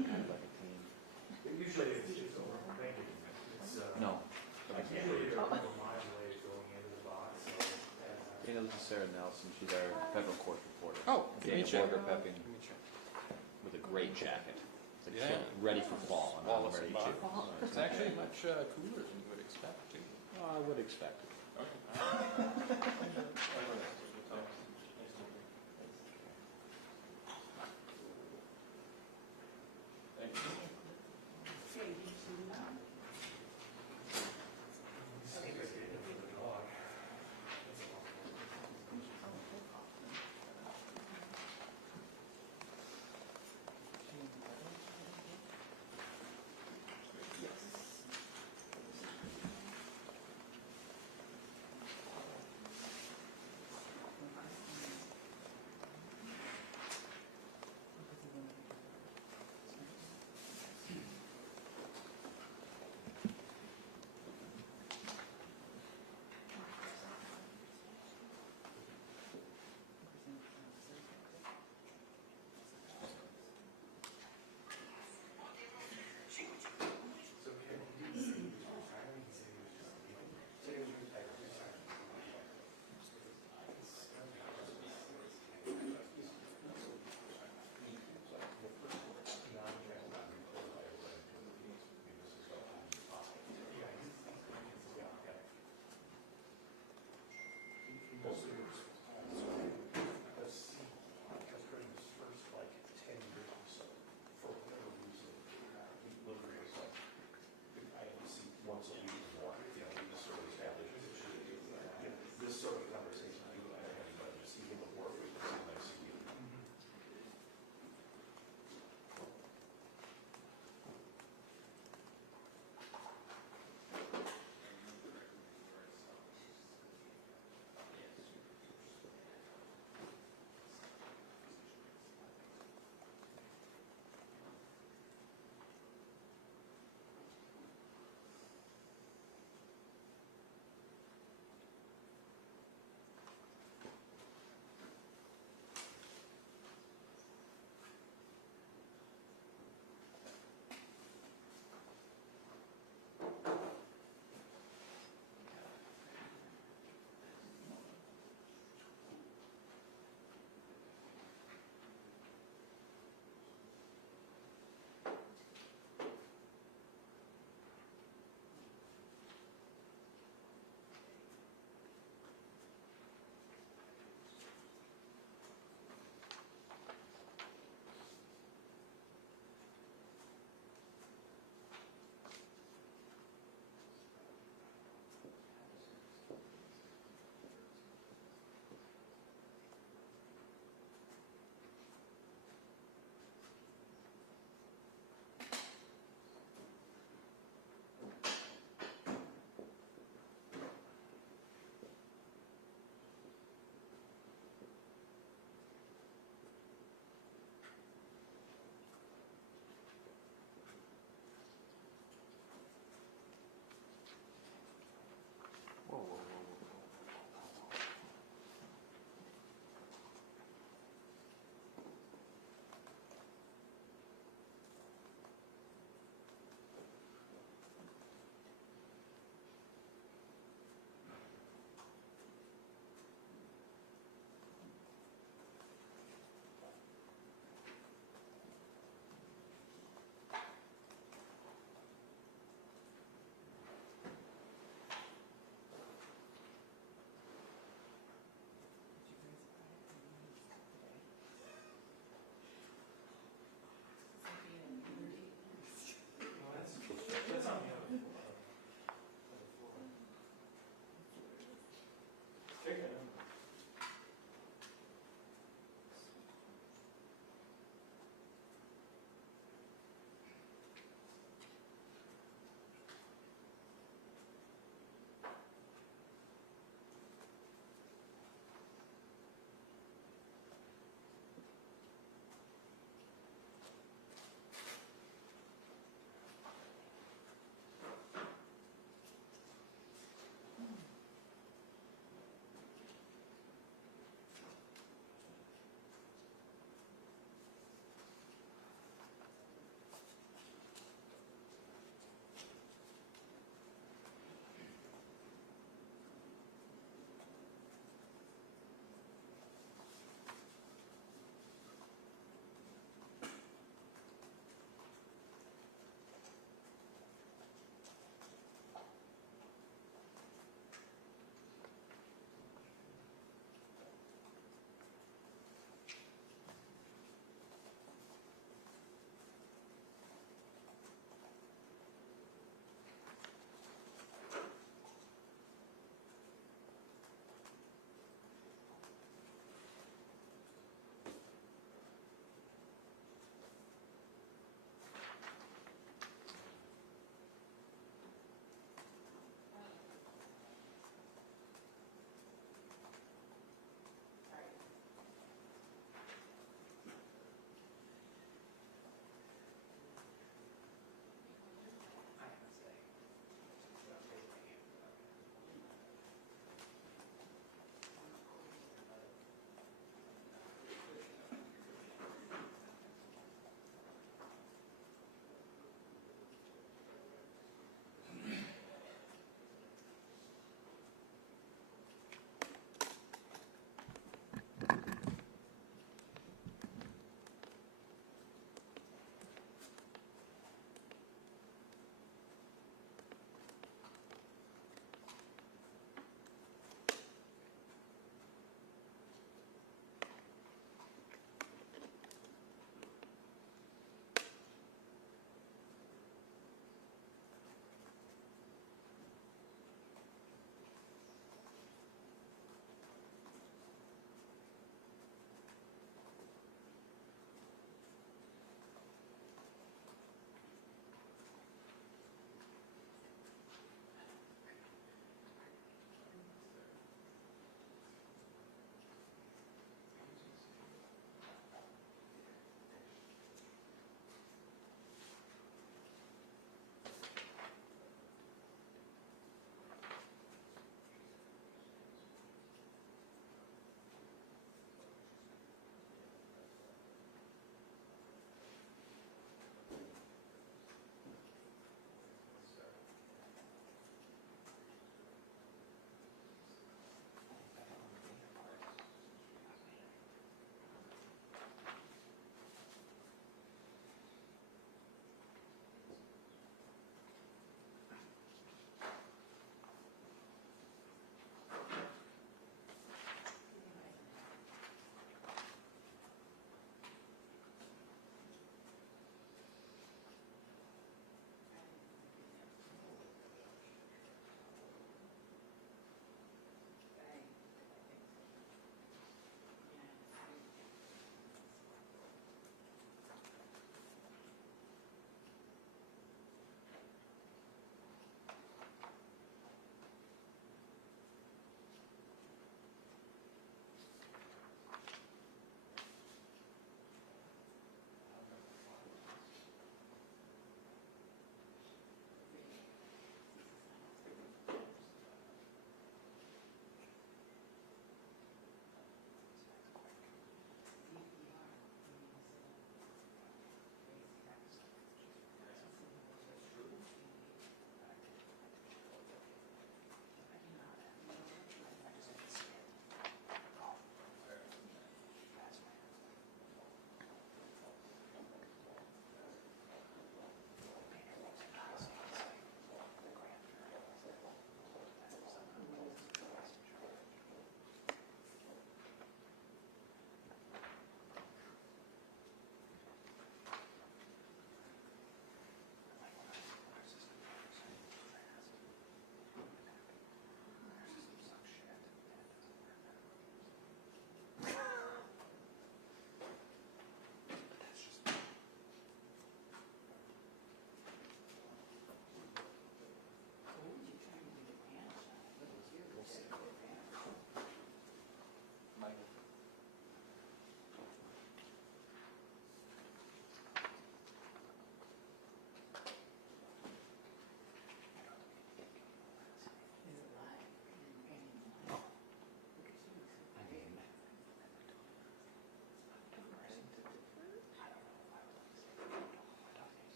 kind of like a team. Usually it's over. Thank you. It's, No. I can't believe they're a mile away going into the box. So, You know, this is Sarah Nelson. She's our federal court reporter. Oh, Getting meet you. a border pepping Meet you. with a great jacket. It's like Yeah. ready for fall. And I'm Flawless ready spot. too. It's actually much cooler than you would expect, too. I would expect it. Okay. Thank you.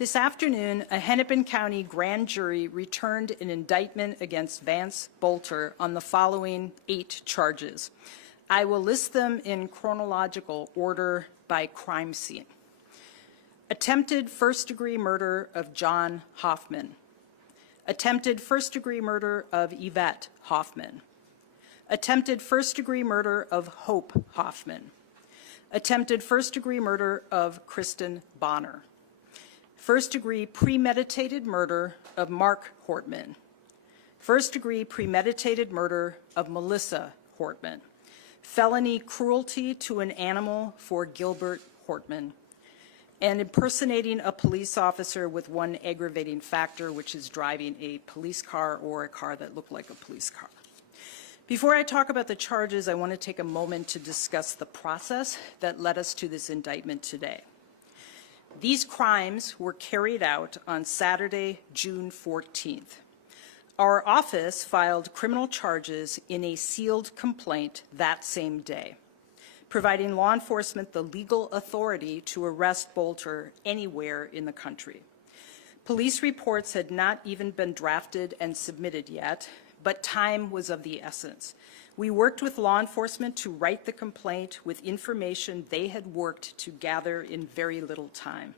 This afternoon, a Hennepin County grand jury returned an indictment against Vance Boelter on the following 8 charges. I will list them in chronological order by crime scene. Attempted first-degree murder of John Hoffman. Attempted first-degree murder of Yvette Hoffman. Attempted first-degree murder of Hope Hoffman. Attempted first-degree murder of Kristen Bonner. First-degree premeditated murder of Mark Hortman. First-degree premeditated murder of Melissa Hortman. Felony cruelty to an animal for Gilbert Hortman. And impersonating a police officer with one aggravating factor, which is driving a police car or a car that looked like a police car. Before I talk about the charges, I want to take a moment to discuss the process that led us to this indictment today. These crimes were carried out on Saturday, June 14th. Our office filed criminal charges in a sealed complaint that same day, providing law enforcement the legal authority to arrest Boelter anywhere in the country. Police reports had not even been drafted and submitted yet, but time was of the essence. We worked with law enforcement to write the complaint with information they had worked to gather in very little time.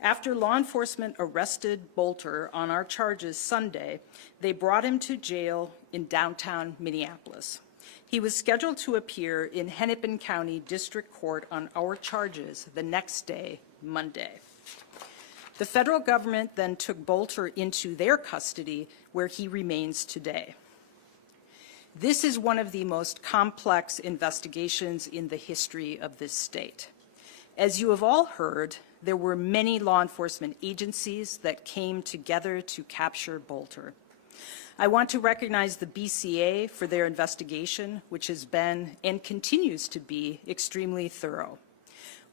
After law enforcement arrested Boelter on our charges Sunday, they brought him to jail in downtown Minneapolis. He was scheduled to appear in Hennepin County District Court on our charges the next day, Monday. The federal government then took Boelter into their custody, where he remains today. This is one of the most complex investigations in the history of this state. As you have all heard, there were many law enforcement agencies that came together to capture Boelter. I want to recognize the BCA for their investigation, which has been and continues to be extremely thorough.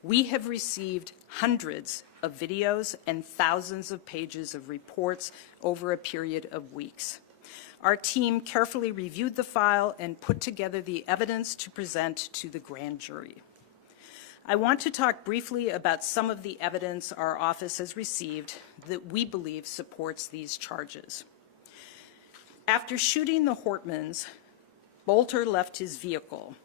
We have received hundreds of videos and thousands of pages of reports over a period of weeks. Our team carefully reviewed the file and put together the evidence to present to the grand jury. I want to talk briefly about some of the evidence our office has received that we believe supports these charges. After shooting the Hortmans, Boelter left his vehicle,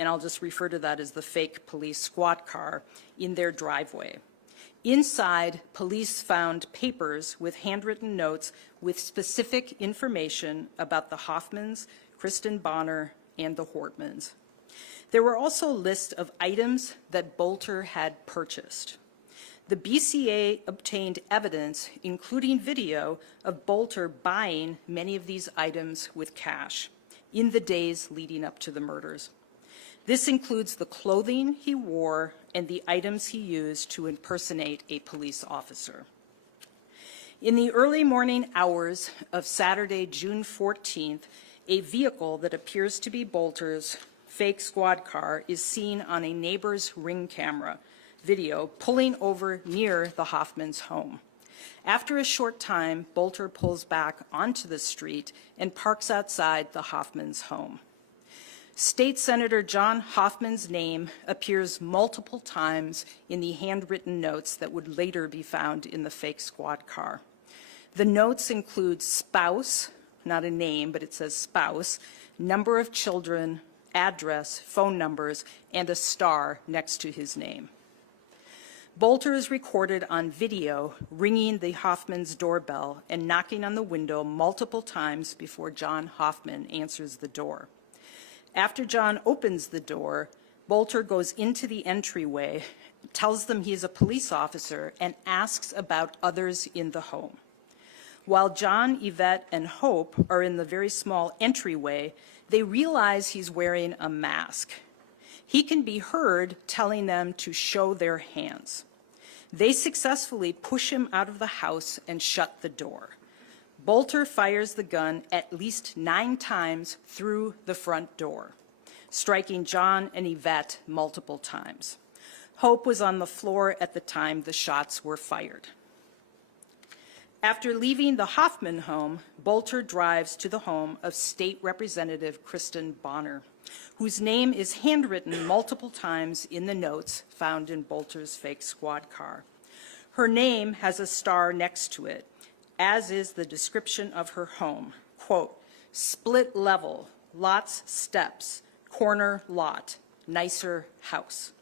and I'll just refer to that as the fake police squad car, in their driveway. Inside, police found papers with handwritten notes with specific information about the Hoffmans, Kristen Bonner, and the Hortmans. There were also lists of items that Boelter had purchased. The BCA obtained evidence, including video, of Boelter buying many of these items with cash in the days leading up to the murders. This includes the clothing he wore and the items he used to impersonate a police officer. In the early morning hours of Saturday, June 14th, a vehicle that appears to be Boelter's fake squad car is seen on a neighbor's Ring camera video pulling over near the Hoffmans' home. After a short time, Boelter pulls back onto the street and parks outside the Hoffmans' home. State Senator John Hoffman's name appears multiple times in the handwritten notes that would later be found in the fake squad car. The notes include spouse, not a name, but it says spouse, number of children, address, phone numbers, and a star next to his name. Boelter is recorded on video ringing the Hoffmans' doorbell and knocking on the window multiple times before John Hoffman answers the door. After John opens the door, Boelter goes into the entryway, tells them he is a police officer, and asks about others in the home. While John, Yvette, and Hope are in the very small entryway, they realize he's wearing a mask. He can be heard telling them to show their hands. They successfully push him out of the house and shut the door. Boelter fires the gun at least 9 times through the front door, striking John and Yvette multiple times. Hope was on the floor at the time the shots were fired. After leaving the Hoffman home, Boelter drives to the home of State Representative Kristen Bonner, whose name is handwritten multiple times in the notes found in Boelter's fake squad car. Her name has a star next to it, as is the description of her home. Quote, split level, lots steps, corner lot, nicer house.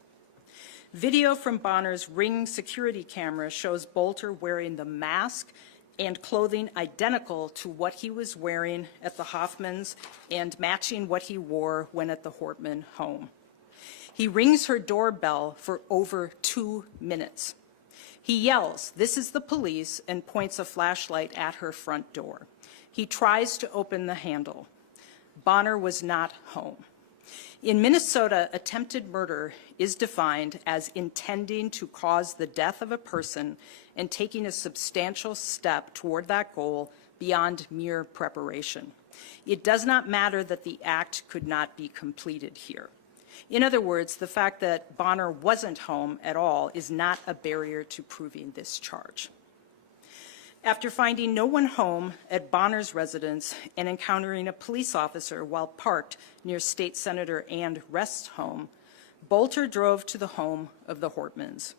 Video from Bonner's Ring security camera shows Boelter wearing the mask and clothing identical to what he was wearing at the Hoffmans and matching what he wore when at the Hortman home. He rings her doorbell for over 2 minutes. He yells, "This is the police," and points a flashlight at her front door. He tries to open the handle. Bonner was not home. In Minnesota, attempted murder is defined as intending to cause the death of a person and taking a substantial step toward that goal beyond mere preparation. It does not matter that the act could not be completed here. In other words, the fact that Bonner wasn't home at all is not a barrier to proving this charge. After finding no one home at Bonner's residence and encountering a police officer while parked near State Senator Ann Rest's home, Boelter drove to the home of the Hortmans.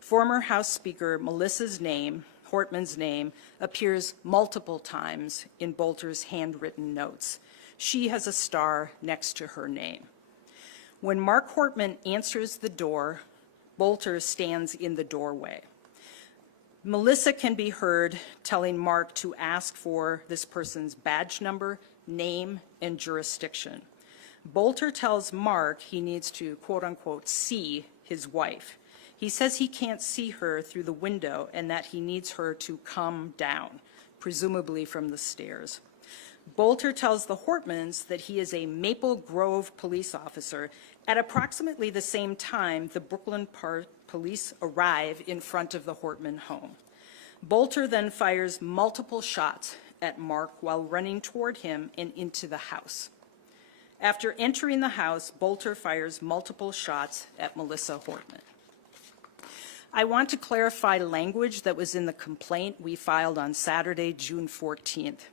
Former House Speaker Melissa's name, Hortman's name, appears multiple times in Boelter's handwritten notes. She has a star next to her name. When Mark Hortman answers the door, Boelter stands in the doorway. Melissa can be heard telling Mark to ask for this person's badge number, name, and jurisdiction. Boelter tells Mark he needs to, quote unquote, see his wife. He says he can't see her through the window and that he needs her to come down, presumably from the stairs. Boelter tells the Hortmans that he is a Maple Grove police officer. At approximately the same time, the Brooklyn Park police arrive in front of the Hortman home. Boelter then fires multiple shots at Mark while running toward him and into the house. After entering the house, Boelter fires multiple shots at Melissa Hortman. I want to clarify language that was in the complaint we filed on Saturday, June 14th.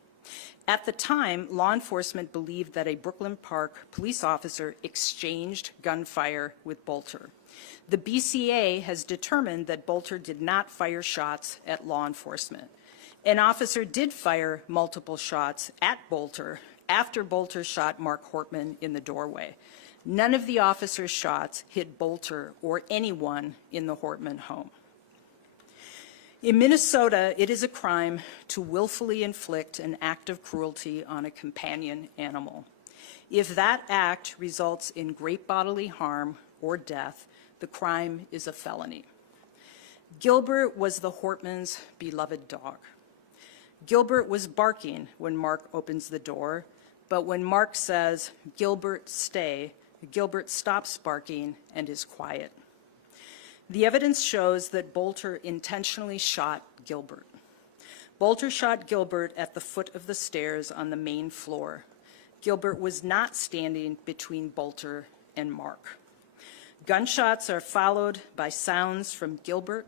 At the time, law enforcement believed that a Brooklyn Park police officer exchanged gunfire with Boelter. The BCA has determined that Boelter did not fire shots at law enforcement. An officer did fire multiple shots at Boelter after Boelter shot Mark Hortman in the doorway. None of the officer's shots hit Boelter or anyone in the Hortman home. In Minnesota, it is a crime to willfully inflict an act of cruelty on a companion animal. If that act results in great bodily harm or death, the crime is a felony. Gilbert was the Hortmans' beloved dog. Gilbert was barking when Mark opens the door, but when Mark says, "Gilbert, stay," Gilbert stops barking and is quiet. The evidence shows that Boelter intentionally shot Gilbert. Boelter shot Gilbert at the foot of the stairs on the main floor. Gilbert was not standing between Boelter and Mark. Gunshots are followed by sounds from Gilbert,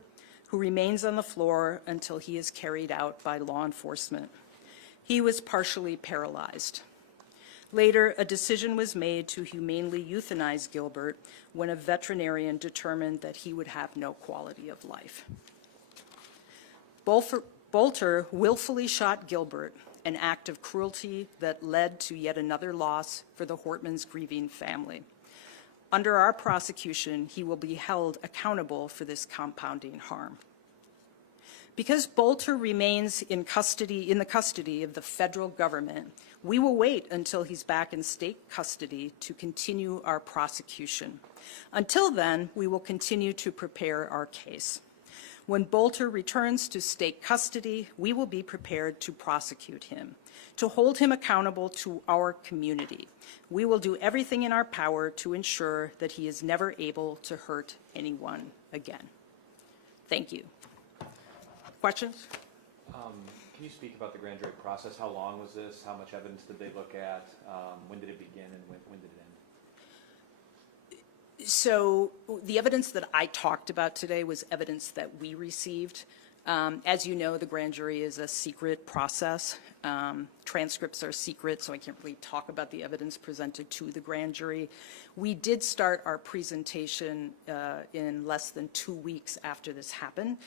who remains on the floor until he is carried out by law enforcement. He was partially paralyzed. Later, a decision was made to humanely euthanize Gilbert when a veterinarian determined that he would have no quality of life. Boelter willfully shot Gilbert, an act of cruelty that led to yet another loss for the Hortmans' grieving family. Under our prosecution, he will be held accountable for this compounding harm. Because Boelter remains in the custody of the federal government, we will wait until he's back in state custody to continue our prosecution. Until then, we will continue to prepare our case. When Boelter returns to state custody, we will be prepared to prosecute him, to hold him accountable to our community. We will do everything in our power to ensure that he is never able to hurt anyone again. Thank you. Questions? Can you speak about the grand jury process? How long was this? How much evidence did they look at? When did it begin and when did it end? So the evidence that I talked about today was evidence that we received. As you know, the grand jury is a secret process. Transcripts are secret, so I can't really talk about the evidence presented to the grand jury. We did start our presentation in less than 2 weeks after this happened.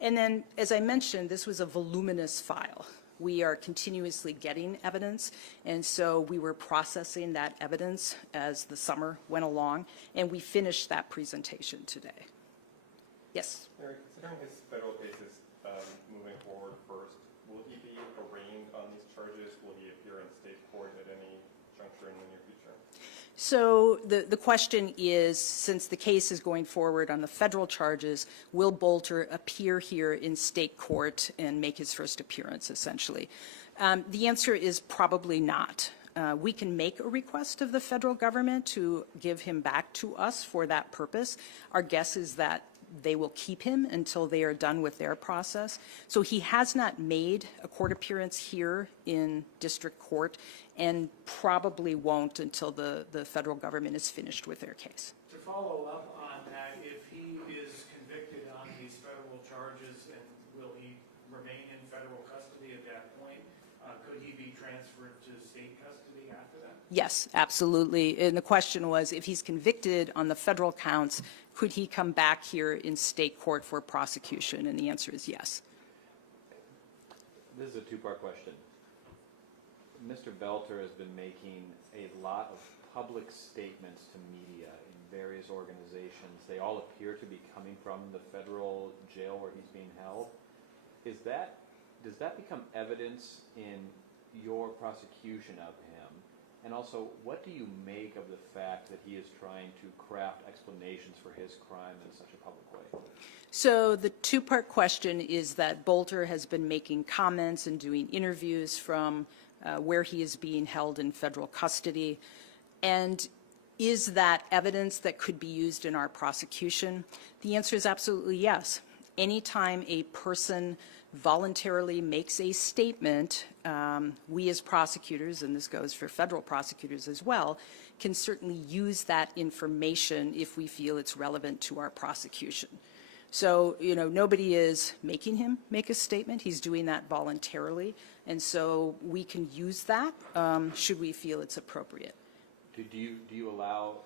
And then, as I mentioned, this was a voluminous file. We are continuously getting evidence, and so we were processing that evidence as the summer went along, and we finished that presentation today. Yes? Mary, considering his federal case is moving forward first, will he be arraigned on these charges? Will he appear in state court at any juncture in the near future? So the question is, since the case is going forward on the federal charges, will Boelter appear here in state court and make his first appearance, essentially? The answer is probably not. We can make a request of the federal government to give him back to us for that purpose. Our guess is that they will keep him until they are done with their process. So he has not made a court appearance here in district court and probably won't until the federal government is finished with their case. To follow up on that, if he is convicted on these federal charges, and will he remain in federal custody at that point? Could he be transferred to state custody after that? Yes, absolutely. And the question was, if he's convicted on the federal counts, could he come back here in state court for prosecution? And the answer is yes. This is a two-part question. Mr. Boelter has been making a lot of public statements to media in various organizations. They all appear to be coming from the federal jail where he's being held. Does that become evidence in your prosecution of him? And also, what do you make of the fact that he is trying to craft explanations for his crime in such a public way? So the two-part question is that Boelter has been making comments and doing interviews from where he is being held in federal custody. And is that evidence that could be used in our prosecution? The answer is absolutely yes. Anytime a person voluntarily makes a statement, we as prosecutors, and this goes for federal prosecutors as well, can certainly use that information if we feel it's relevant to our prosecution. So, nobody is making him make a statement. He's doing that voluntarily. And so we can use that should we feel it's appropriate. Do you allow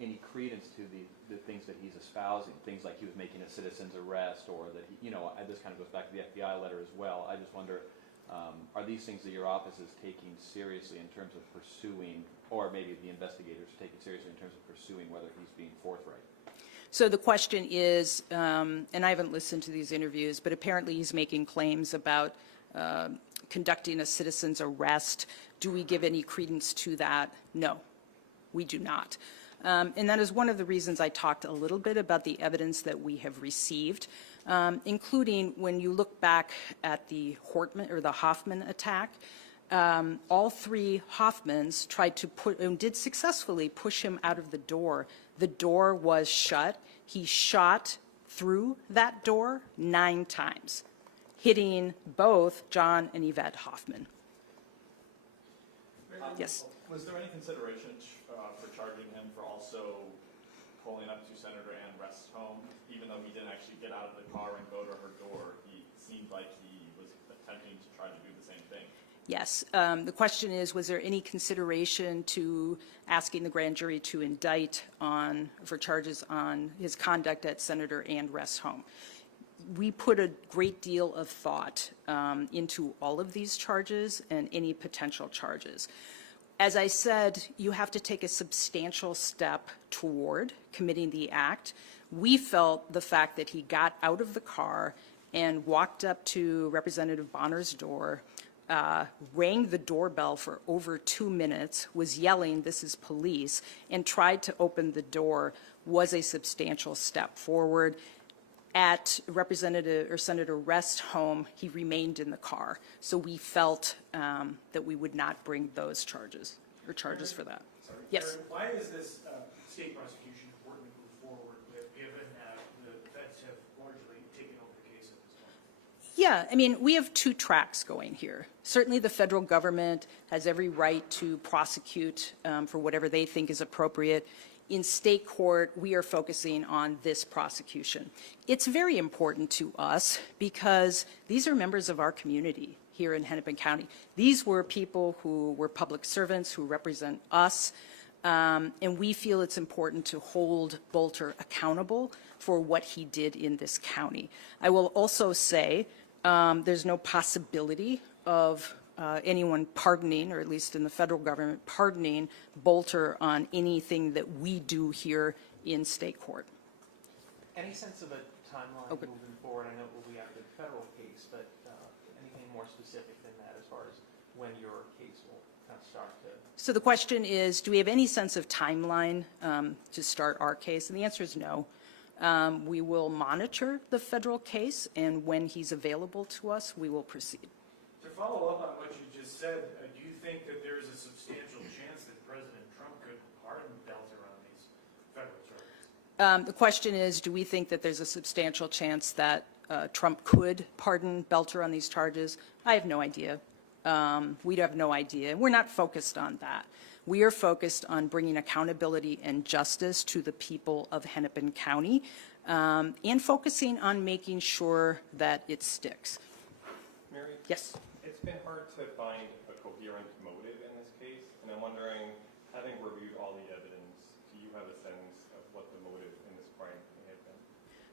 any credence to the things that he's espousing, things like he was making a citizen's arrest, or that this kind of goes back to the FBI letter as well. I just wonder, are these things that your office is taking seriously in terms of pursuing, or maybe the investigators are taking seriously in terms of pursuing whether he's being forthright? So the question is, and I haven't listened to these interviews, but apparently he's making claims about conducting a citizen's arrest. Do we give any credence to that? No, we do not. And that is one of the reasons I talked a little bit about the evidence that we have received, including when you look back at the Hoffman attack. All three Hoffmans tried to did successfully push him out of the door. The door was shut. He shot through that door 9 times, hitting both John and Yvette Hoffman. Yes. Was there any consideration for charging him for also pulling up to Senator Ann West's home, even though he didn't actually get out of the car and go to her door? He seemed like he was attempting to try to do the same thing. Yes. The question is, was there any consideration to asking the grand jury to indict for charges on his conduct at Senator Ann West's home? We put a great deal of thought into all of these charges and any potential charges. As I said, you have to take a substantial step toward committing the act. We felt the fact that he got out of the car and walked up to Representative Bonner's door, rang the doorbell for over 2 minutes, was yelling, "This is police," and tried to open the door was a substantial step forward. At Representative or Senator West's home, he remained in the car. So we felt that we would not bring those charges or charges for that. Sorry. Yes. Why is this state prosecution important to move forward with, given that the feds have largely taken over the case at this point? Yeah, I mean, we have 2 tracks going here. Certainly the federal government has every right to prosecute for whatever they think is appropriate. In state court, we are focusing on this prosecution. It's very important to us because these are members of our community here in Hennepin County. These were people who were public servants who represent us, and we feel it's important to hold Boelter accountable for what he did in this county. I will also say there's no possibility of anyone pardoning, or at least in the federal government, pardoning Boelter on anything that we do here in state court. Any sense of a timeline Okay. moving forward? I know it will be after the federal case, but anything more specific than that as far as when your case will kind of start to? So the question is, do we have any sense of timeline to start our case? And the answer is no. We will monitor the federal case, and when he's available to us, we will proceed. To follow up on what you just said, do you think that there's a substantial chance that President Trump could pardon Boelter on these federal charges? The question is, do we think that there's a substantial chance that Trump could pardon Boelter on these charges? I have no idea. We have no idea. We're not focused on that. We are focused on bringing accountability and justice to the people of Hennepin County and focusing on making sure that it sticks. Mary? Yes. It's been hard to find a coherent motive in this case, and I'm wondering, having reviewed all the evidence, do you have a sense of what the motive in this crime may have been?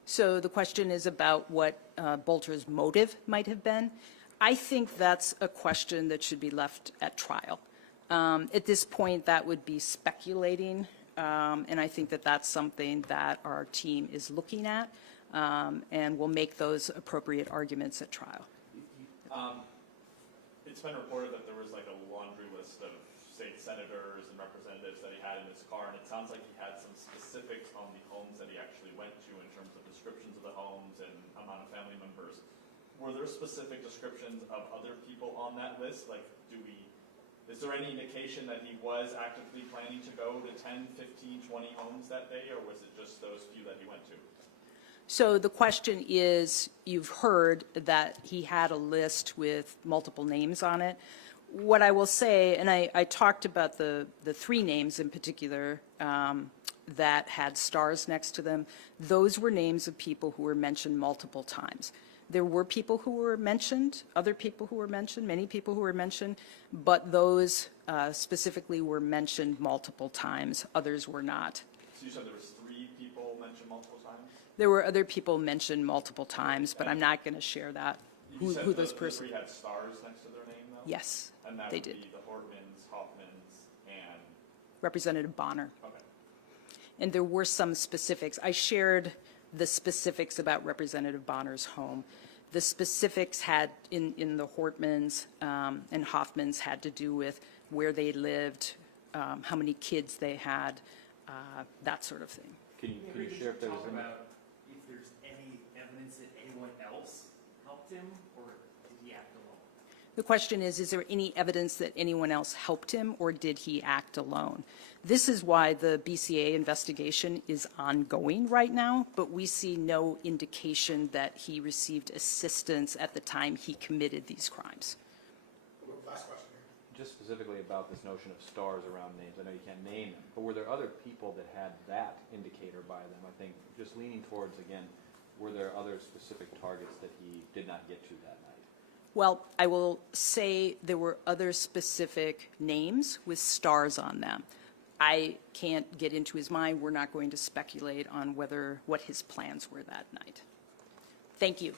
So the question is about what Boelter's motive might have been. I think that's a question that should be left at trial. At this point, that would be speculating, and I think that that's something that our team is looking at, and we'll make those appropriate arguments at trial. It's been reported that there was like a laundry list of state senators and representatives that he had in his car, and it sounds like he had some specifics on the homes that he actually went to in terms of descriptions of the homes and amount of family members. Were there specific descriptions of other people on that list? Like, is there any indication that he was actively planning to go to 10, 15, 20 homes that day, or was it just those few that he went to? So the question is, you've heard that he had a list with multiple names on it. What I will say, and I talked about the three names in particular that had stars next to them, those were names of people who were mentioned multiple times. There were people who were mentioned, other people who were mentioned, many people who were mentioned, but those specifically were mentioned multiple times. Others were not. So you said there was 3 people mentioned multiple times? There were other people mentioned multiple times, but I'm not going to share that, who those persons. The 3 had stars next to their name, though? Yes, And that they would did. be the Hortmans, Hoffmans, and... Representative Bonner. Okay. And there were some specifics. I shared the specifics about Representative Bonner's home. The specifics had, in the Hortmans and Hoffmans, had to do with where they lived, how many kids they had, that sort of thing. Can you share if there was any? About if there's any evidence that anyone else helped him, or did he act alone? The question is there any evidence that anyone else helped him, or did he act alone? This is why the BCA investigation is ongoing right now, but we see no indication that he received assistance at the time he committed these crimes. Last question here. Just specifically about this notion of stars around names, I know you can't name them, but were there other people that had that indicator by them? I think just leaning towards, again, were there other specific targets that he did not get to that night? Well, I will say there were other specific names with stars on them. I can't get into his mind. We're not going to speculate on what his plans were that night. Thank you.